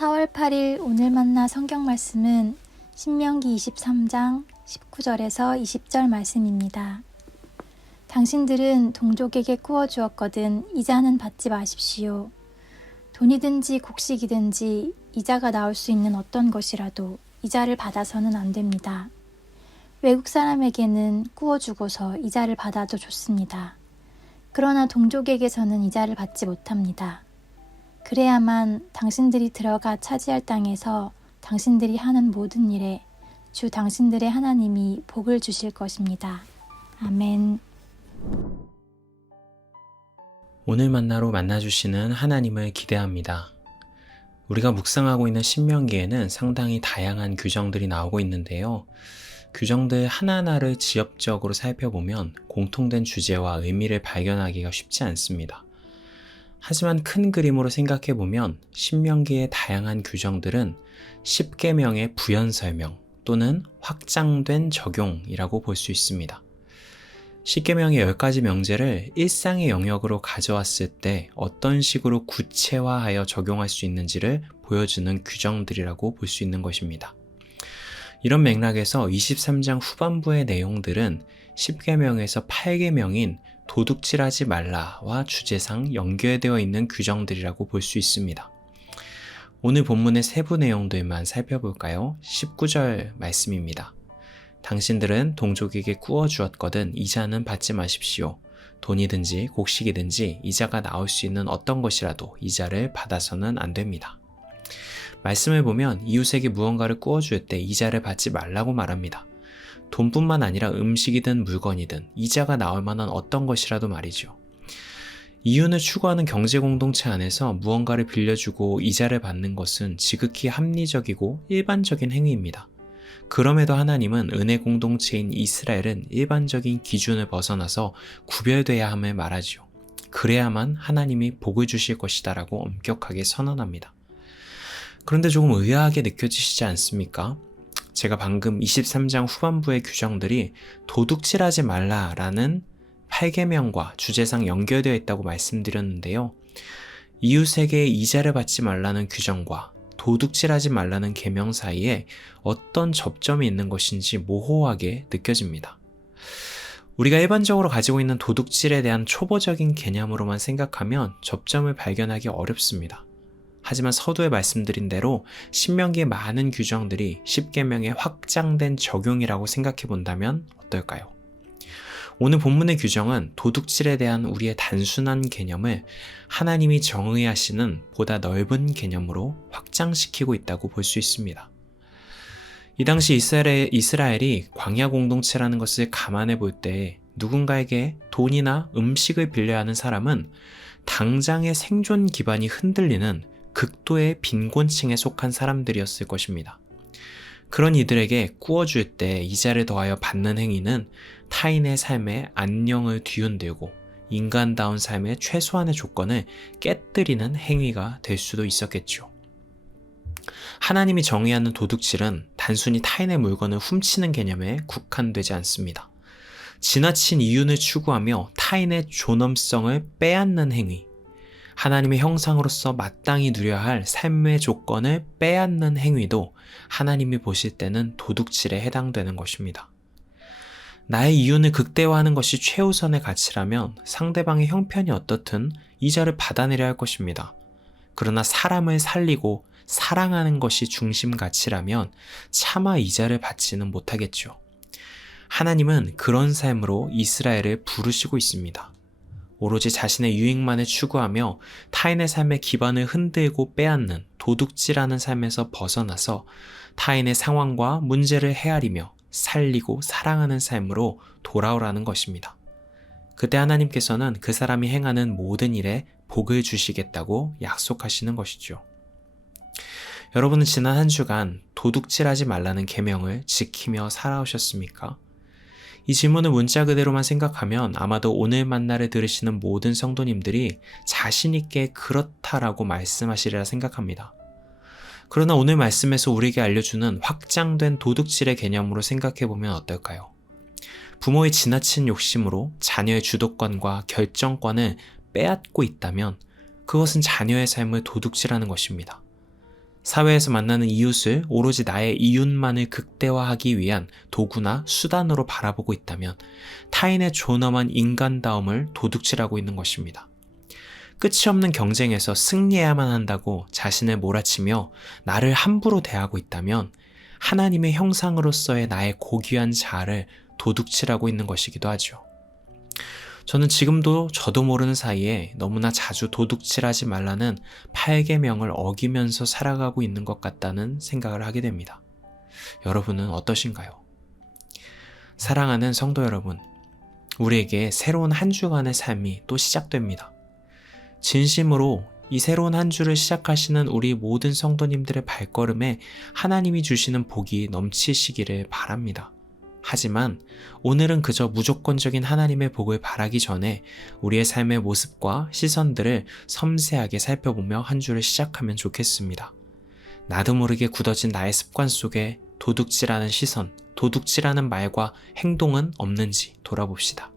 4월 8일 오늘 만나 성경 말씀은 신명기 23장 19절에서 20절 말씀입니다. 당신들은 동족에게 꾸어 주었거든 이자는 받지 마십시오. 돈이든지 곡식이든지 이자가 나올 수 있는 어떤 것이라도 이자를 받아서는 안 됩니다. 외국 사람에게는 꾸어 주고서 이자를 받아도 좋습니다. 그러나 동족에게서는 이자를 받지 못합니다. 그래야만 당신들이 들어가 차지할 땅에서 당신들이 하는 모든 일에 주 당신들의 하나님이 복을 주실 것입니다. 아멘. 오늘 만나로 만나주시는 하나님을 기대합니다. 우리가 묵상하고 있는 신명기에는 상당히 다양한 규정들이 나오고 있는데요. 규정들 하나하나를 지엽적으로 살펴보면 공통된 주제와 의미를 발견하기가 쉽지 않습니다. 하지만 큰 그림으로 생각해보면 신명기의 다양한 규정들은 십계명의 부연 설명 또는 확장된 적용이라고 볼 수 있습니다. 십계명의 10가지 명제를 일상의 영역으로 가져왔을 때 어떤 식으로 구체화하여 적용할 수 있는지를 보여주는 규정들이라고 볼 수 있는 것입니다. 이런 맥락에서 23장 후반부의 내용들은 십계명에서 8계명인 도둑질하지 말라와 주제상 연결되어 있는 규정들이라고 볼 수 있습니다. 오늘 본문의 세부 내용들만 살펴볼까요? 19절 말씀입니다. 당신들은 동족에게 꾸어 주었거든 이자는 받지 마십시오. 돈이든지 곡식이든지 이자가 나올 수 있는 어떤 것이라도 이자를 받아서는 안 됩니다. 말씀을 보면 이웃에게 무언가를 꾸어 줄 때 이자를 받지 말라고 말합니다. 돈뿐만 아니라 음식이든 물건이든 이자가 나올 만한 어떤 것이라도 말이죠. 이윤을 추구하는 경제 공동체 안에서 무언가를 빌려주고 이자를 받는 것은 지극히 합리적이고 일반적인 행위입니다. 그럼에도 하나님은 은혜 공동체인 이스라엘은 일반적인 기준을 벗어나서 구별돼야 함을 말하죠. 그래야만 하나님이 복을 주실 것이다 라고 엄격하게 선언합니다. 그런데 조금 의아하게 느껴지시지 않습니까? 제가 방금 23장 후반부의 규정들이 도둑질하지 말라라는 8계명과 주제상 연결되어 있다고 말씀드렸는데요. 이웃에게 이자를 받지 말라는 규정과 도둑질하지 말라는 계명 사이에 어떤 접점이 있는 것인지 모호하게 느껴집니다. 우리가 일반적으로 가지고 있는 도둑질에 대한 초보적인 개념으로만 생각하면 접점을 발견하기 어렵습니다. 하지만 서두에 말씀드린 대로 신명기의 많은 규정들이 십계명의 확장된 적용이라고 생각해 본다면 어떨까요? 오늘 본문의 규정은 도둑질에 대한 우리의 단순한 개념을 하나님이 정의하시는 보다 넓은 개념으로 확장시키고 있다고 볼 수 있습니다. 이 당시 이스라엘이 광야 공동체라는 것을 감안해 볼 때 누군가에게 돈이나 음식을 빌려야 하는 사람은 당장의 생존 기반이 흔들리는 극도의 빈곤층에 속한 사람들이었을 것입니다. 그런 이들에게 꾸어줄 때 이자를 더하여 받는 행위는 타인의 삶에 안녕을 뒤흔들고 인간다운 삶의 최소한의 조건을 깨뜨리는 행위가 될 수도 있었겠죠. 하나님이 정의하는 도둑질은 단순히 타인의 물건을 훔치는 개념에 국한되지 않습니다. 지나친 이윤을 추구하며 타인의 존엄성을 빼앗는 행위, 하나님의 형상으로서 마땅히 누려야 할 삶의 조건을 빼앗는 행위도 하나님이 보실 때는 도둑질에 해당되는 것입니다. 나의 이윤을 극대화하는 것이 최우선의 가치라면 상대방의 형편이 어떻든 이자를 받아내려 할 것입니다. 그러나 사람을 살리고 사랑하는 것이 중심 가치라면 차마 이자를 받지는 못하겠죠. 하나님은 그런 삶으로 이스라엘을 부르시고 있습니다. 오로지 자신의 유익만을 추구하며 타인의 삶의 기반을 흔들고 빼앗는 도둑질하는 삶에서 벗어나서 타인의 상황과 문제를 헤아리며 살리고 사랑하는 삶으로 돌아오라는 것입니다. 그때 하나님께서는 그 사람이 행하는 모든 일에 복을 주시겠다고 약속하시는 것이죠. 여러분은 지난 한 주간 도둑질하지 말라는 계명을 지키며 살아오셨습니까? 이 질문을 문자 그대로만 생각하면 아마도 오늘 만나를 들으시는 모든 성도님들이 자신있게 그렇다라고 말씀하시리라 생각합니다. 그러나 오늘 말씀에서 우리에게 알려주는 확장된 도둑질의 개념으로 생각해보면 어떨까요? 부모의 지나친 욕심으로 자녀의 주도권과 결정권을 빼앗고 있다면 그것은 자녀의 삶을 도둑질하는 것입니다. 사회에서 만나는 이웃을 오로지 나의 이웃만을 극대화하기 위한 도구나 수단으로 바라보고 있다면 타인의 존엄한 인간다움을 도둑질하고 있는 것입니다. 끝이 없는 경쟁에서 승리해야만 한다고 자신을 몰아치며 나를 함부로 대하고 있다면 하나님의 형상으로서의 나의 고귀한 자아를 도둑질하고 있는 것이기도 하죠. 저는 지금도 저도 모르는 사이에 너무나 자주 도둑질하지 말라는 8계명을 어기면서 살아가고 있는 것 같다는 생각을 하게 됩니다. 여러분은 어떠신가요? 사랑하는 성도 여러분, 우리에게 새로운 한 주간의 삶이 또 시작됩니다. 진심으로 이 새로운 한 주를 시작하시는 우리 모든 성도님들의 발걸음에 하나님이 주시는 복이 넘치시기를 바랍니다. 하지만 오늘은 그저 무조건적인 하나님의 복을 바라기 전에 우리의 삶의 모습과 시선들을 섬세하게 살펴보며 한 주를 시작하면 좋겠습니다. 나도 모르게 굳어진 나의 습관 속에 도둑질하는 시선, 도둑질하는 말과 행동은 없는지 돌아봅시다.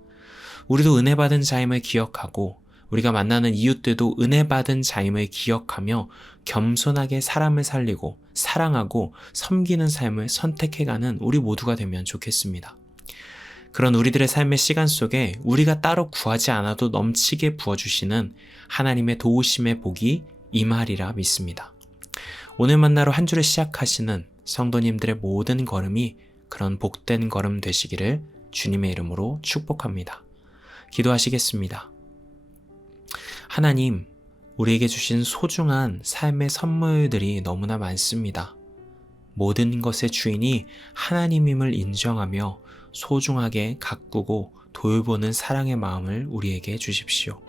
우리도 은혜 받은 자임을 기억하고 우리가 만나는 이웃들도 은혜 받은 자임을 기억하며 겸손하게 사람을 살리고 사랑하고 섬기는 삶을 선택해가는 우리 모두가 되면 좋겠습니다. 그런 우리들의 삶의 시간 속에 우리가 따로 구하지 않아도 넘치게 부어주시는 하나님의 도우심의 복이 임하리라 믿습니다. 오늘 만나로 한 주를 시작하시는 성도님들의 모든 걸음이 그런 복된 걸음 되시기를 주님의 이름으로 축복합니다. 기도하시겠습니다. 하나님, 우리에게 주신 소중한 삶의 선물들이 너무나 많습니다. 모든 것의 주인이 하나님임을 인정하며 소중하게 가꾸고 돌보는 사랑의 마음을 우리에게 주십시오.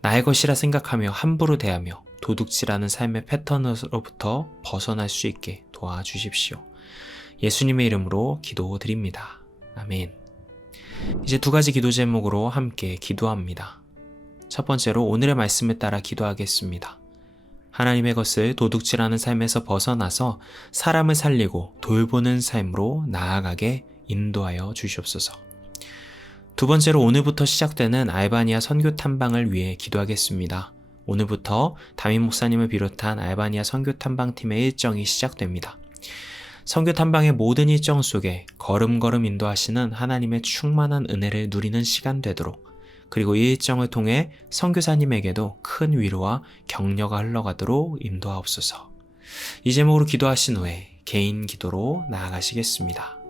나의 것이라 생각하며 함부로 대하며 도둑질하는 삶의 패턴으로부터 벗어날 수 있게 도와주십시오. 예수님의 이름으로 기도드립니다. 아멘. 이제 두 가지 기도 제목으로 함께 기도합니다. 첫 번째로 오늘의 말씀을 따라 기도하겠습니다. 하나님의 것을 도둑질하는 삶에서 벗어나서 사람을 살리고 돌보는 삶으로 나아가게 인도하여 주시옵소서. 두 번째로 오늘부터 시작되는 알바니아 선교 탐방을 위해 기도하겠습니다. 오늘부터 담임 목사님을 비롯한 알바니아 선교 탐방팀의 일정이 시작됩니다. 선교 탐방의 모든 일정 속에 걸음걸음 인도하시는 하나님의 충만한 은혜를 누리는 시간 되도록, 그리고 이 일정을 통해 선교사님에게도 큰 위로와 격려가 흘러가도록 인도하옵소서. 이 제목으로 기도하신 후에 개인 기도로 나아가시겠습니다.